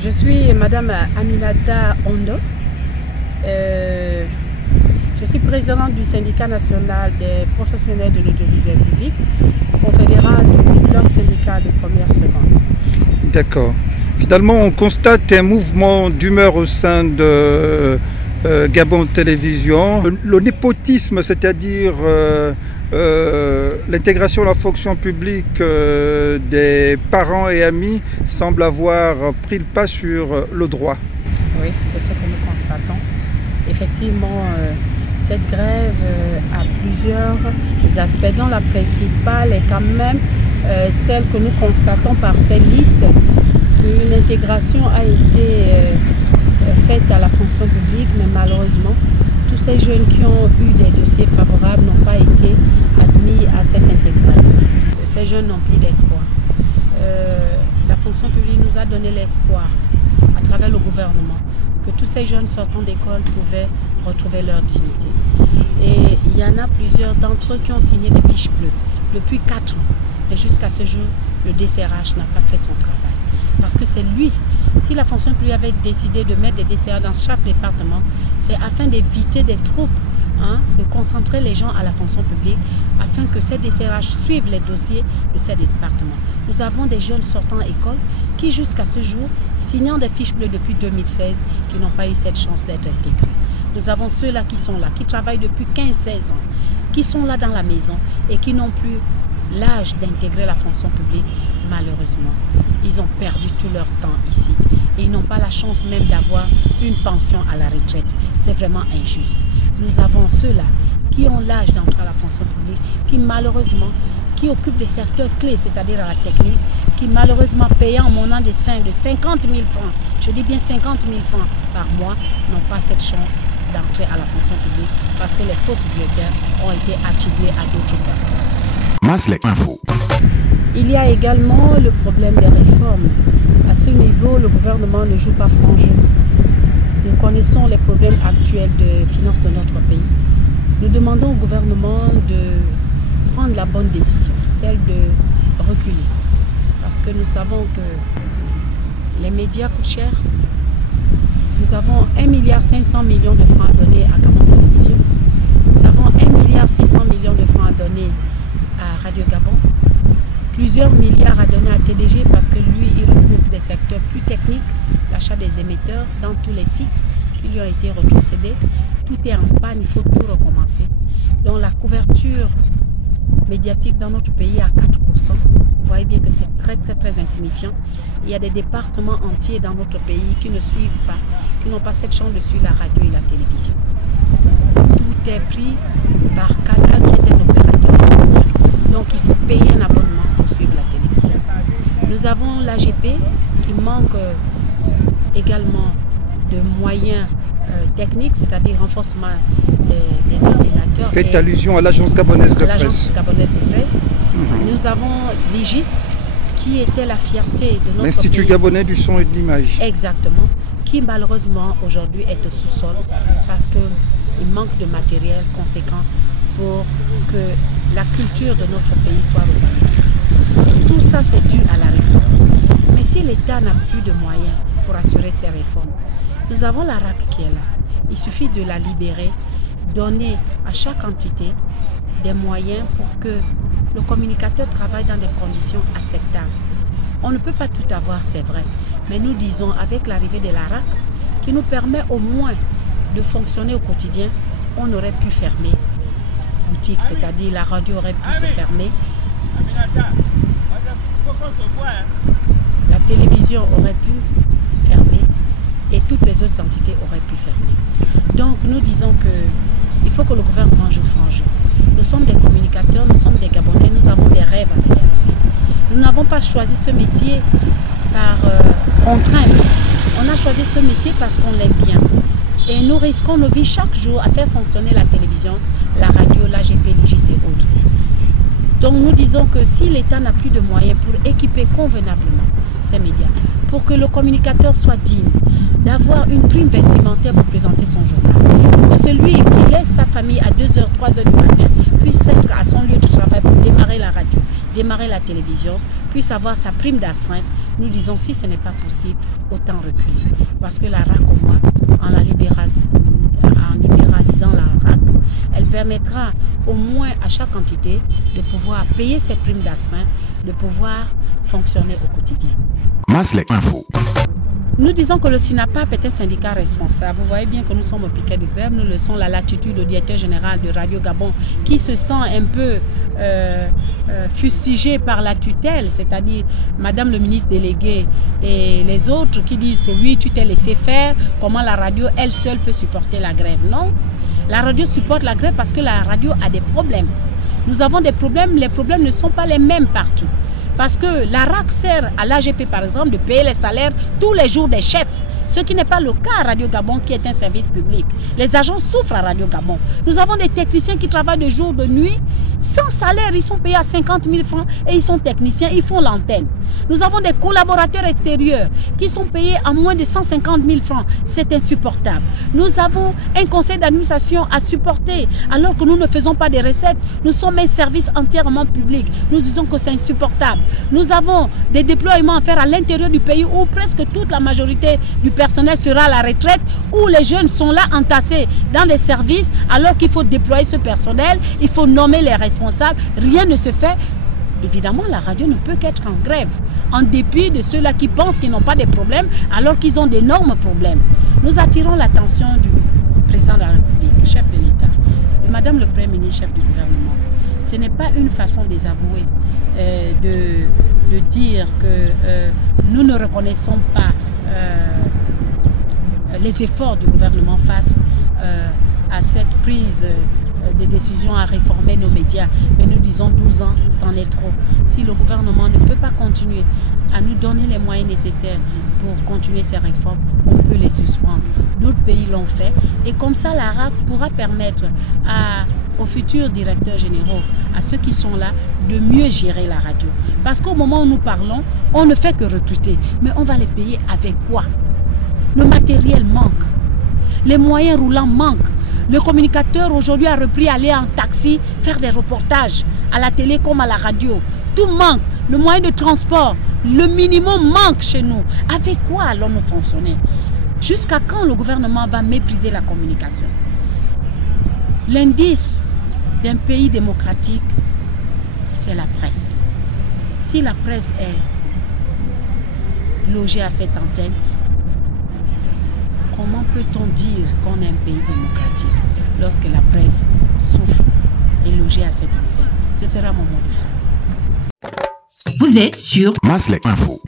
Je suis Madame Aminata Ondo. Je suis présidente du syndicat national des professionnels de l'audiovisuel public, confédérale du bloc syndical de première seconde. D'accord. Finalement, on constate un mouvement d'humeur au sein de Gabon Télévision. Le népotisme, c'est-à-dire l'intégration à la fonction publique des parents et amis, semble avoir pris le pas sur le droit. Oui, c'est ce que nous constatons. Effectivement, cette grève a plusieurs aspects, dont la principale est quand même celle que nous constatons par cette liste. Une intégration a été faite à la fonction publique, mais malheureusement, tous ces jeunes qui ont eu des dossiers favorables n'ont pas été admis à cette intégration. Ces jeunes n'ont plus d'espoir. La fonction publique nous a donné l'espoir, à travers le gouvernement, que tous ces jeunes sortant d'école pouvaient retrouver leur dignité. Et il y en a plusieurs d'entre eux qui ont signé des fiches bleues depuis 4 ans. Et jusqu'à ce jour, le DCRH n'a pas fait son travail. Parce que c'est lui, si la fonction publique avait décidé de mettre des DCRH dans chaque département, c'est afin d'éviter des troupes, de concentrer les gens à la fonction publique, afin que ces DCRH suivent les dossiers de ces départements. Nous avons des jeunes sortant école qui, jusqu'à ce jour, signant des fiches bleues depuis 2016, qui n'ont pas eu cette chance d'être intégrés. Nous avons ceux-là qui sont là, qui travaillent depuis 15-16 ans, qui sont là dans la maison et qui n'ont plus l'âge d'intégrer la fonction publique. Malheureusement, ils ont perdu tout leur temps ici et ils n'ont pas la chance même d'avoir une pension à la retraite. C'est vraiment injuste. Nous avons ceux-là qui ont l'âge d'entrer à la fonction publique, qui malheureusement, qui occupent des secteurs clés, c'est-à-dire à la technique, qui malheureusement payant en montant des 50 000 francs, je dis bien 50 000 francs par mois, n'ont pas cette chance d'entrer à la fonction publique parce que les postes budgétaires ont été attribués à d'autres personnes. Maslec Info. Il y a également le problème des réformes. À ce niveau, le gouvernement ne joue pas franc jeu. Nous connaissons les problèmes actuels de finances de notre pays. Nous demandons au gouvernement de prendre la bonne décision, celle de reculer. Parce que nous savons que les médias coûtent cher. Nous avons 1,5 milliard de francs à donner à Gabon Télévision. Nous avons 1,6 milliard de francs à donner à Radio Gabon. Plusieurs milliards à donner à TDG parce que lui, il regroupe des secteurs plus techniques, l'achat des émetteurs dans tous les sites qui lui ont été retrocédés. Tout est en panne, il faut tout recommencer. Donc la couverture médiatique dans notre pays est à 4%. Vous voyez bien que c'est très insignifiant. Il y a des départements entiers dans notre pays qui ne suivent pas, qui n'ont pas cette chance de suivre la radio et la télévision. Tout est pris par Canal qui est un opérateur économique. Donc il faut payer un abonnement pour suivre la télévision. Nous avons l'AGP qui manque également de moyens techniques, c'est-à-dire renforcement des ordinateurs. Faites allusion à l'agence gabonaise de presse. Nous avons l'IGIS qui était la fierté de notre l'Institut pays. Gabonais du son et de l'image. Exactement, qui malheureusement aujourd'hui est au sous-sol parce qu'il manque de matériel conséquent pour que la culture de notre pays soit revalorisée. Tout ça, c'est dû à la réforme. Mais si l'État n'a plus de moyens pour assurer ces réformes, nous avons la RAC qui est là. Il suffit de la libérer, donner à chaque entité des moyens pour que le communicateur travaille dans des conditions acceptables. On ne peut pas tout avoir, c'est vrai. Mais nous disons, avec l'arrivée de la RAC, qui nous permet au moins de fonctionner au quotidien, on aurait pu fermer boutique, c'est-à-dire la radio aurait pu se fermer, la télévision aurait pu fermer et toutes les autres entités auraient pu fermer. Donc nous disons qu'il faut que le gouvernement joue franc jeu. Nous sommes des communicateurs, nous sommes des Gabonais, nous avons des rêves à réaliser. Nous n'avons pas choisi ce métier par contrainte. On a choisi ce métier parce qu'on l'aime bien. Et nous risquons nos vies chaque jour à faire fonctionner la télévision, la radio, l'AGP, l'IGIS et autres. Donc nous disons que si l'État n'a plus de moyens pour équiper convenablement ces médias, pour que le communicateur soit digne, d'avoir une prime vestimentaire pour présenter son journal, pour que celui qui laisse sa famille à 2h, 3h du matin puisse être à son lieu de travail pour démarrer la radio, démarrer la télévision, puisse avoir sa prime d'astreinte. Nous disons, si ce n'est pas possible, autant reculer. Parce que la RAC, au moins, en libéralisant la RAC, elle permettra au moins à chaque entité de pouvoir payer cette prime d'astreinte, de pouvoir fonctionner au quotidien. Maslek Info. Nous disons que le SINAPAP est un syndicat responsable. Vous voyez bien que nous sommes au piquet de grève. Nous le sommes la latitude au directeur général de Radio Gabon qui se sent un peu fustigé par la tutelle, c'est-à-dire Madame le ministre délégué et les autres qui disent que oui, tu t'es laissé faire, comment la radio elle seule peut supporter la grève. Non, la radio supporte la grève parce que la radio a des problèmes. Nous avons des problèmes, les problèmes ne sont pas les mêmes partout. Parce que la RAC sert à l'AGP, par exemple, de payer les salaires tous les jours des chefs. Ce qui n'est pas le cas à Radio Gabon, qui est un service public. Les agents souffrent à Radio Gabon. Nous avons des techniciens qui travaillent de jour, de nuit, sans salaire. Ils sont payés à 50 000 francs et ils sont techniciens, ils font l'antenne. Nous avons des collaborateurs extérieurs qui sont payés à moins de 150 000 francs. C'est insupportable. Nous avons un conseil d'administration à supporter alors que nous ne faisons pas des recettes. Nous sommes un service entièrement public. Nous disons que c'est insupportable. Nous avons des déploiements à faire à l'intérieur du pays où presque toute la majorité du personnel sera à la retraite, où les jeunes sont là entassés dans des services alors qu'il faut déployer ce personnel, il faut nommer les responsables, rien ne se fait. Évidemment, la radio ne peut qu'être en grève, en dépit de ceux-là qui pensent qu'ils n'ont pas de problèmes alors qu'ils ont d'énormes problèmes. Nous attirons l'attention du président de la République, chef de l'État, de Madame le Premier ministre, chef du gouvernement. Ce n'est pas une façon désavouée de dire que nous ne reconnaissons pas les efforts du gouvernement face à cette prise de décision à réformer nos médias. Mais nous disons 12 ans, c'en est trop. Si le gouvernement ne peut pas continuer à nous donner les moyens nécessaires pour continuer ces réformes, on peut les suspendre. D'autres pays l'ont fait. Et comme ça, la RAC pourra permettre aux futurs directeurs généraux, à ceux qui sont là, de mieux gérer la radio. Parce qu'au moment où nous parlons, on ne fait que recruter. Mais on va les payer avec quoi? Le matériel manque. Les moyens roulants manquent. Le communicateur aujourd'hui a repris à aller en taxi, faire des reportages à la télé comme à la radio. Tout manque. Le moyen de transport, le minimum manque chez nous. Avec quoi allons-nous fonctionner? Jusqu'à quand le gouvernement va mépriser la communication? L'indice d'un pays démocratique, c'est la presse. Si la presse est logée à cette antenne, comment peut-on dire qu'on est un pays démocratique lorsque la presse souffre et logée à cette enseigne? Ce sera mon mot de fin. Vous êtes sur Maslek Info.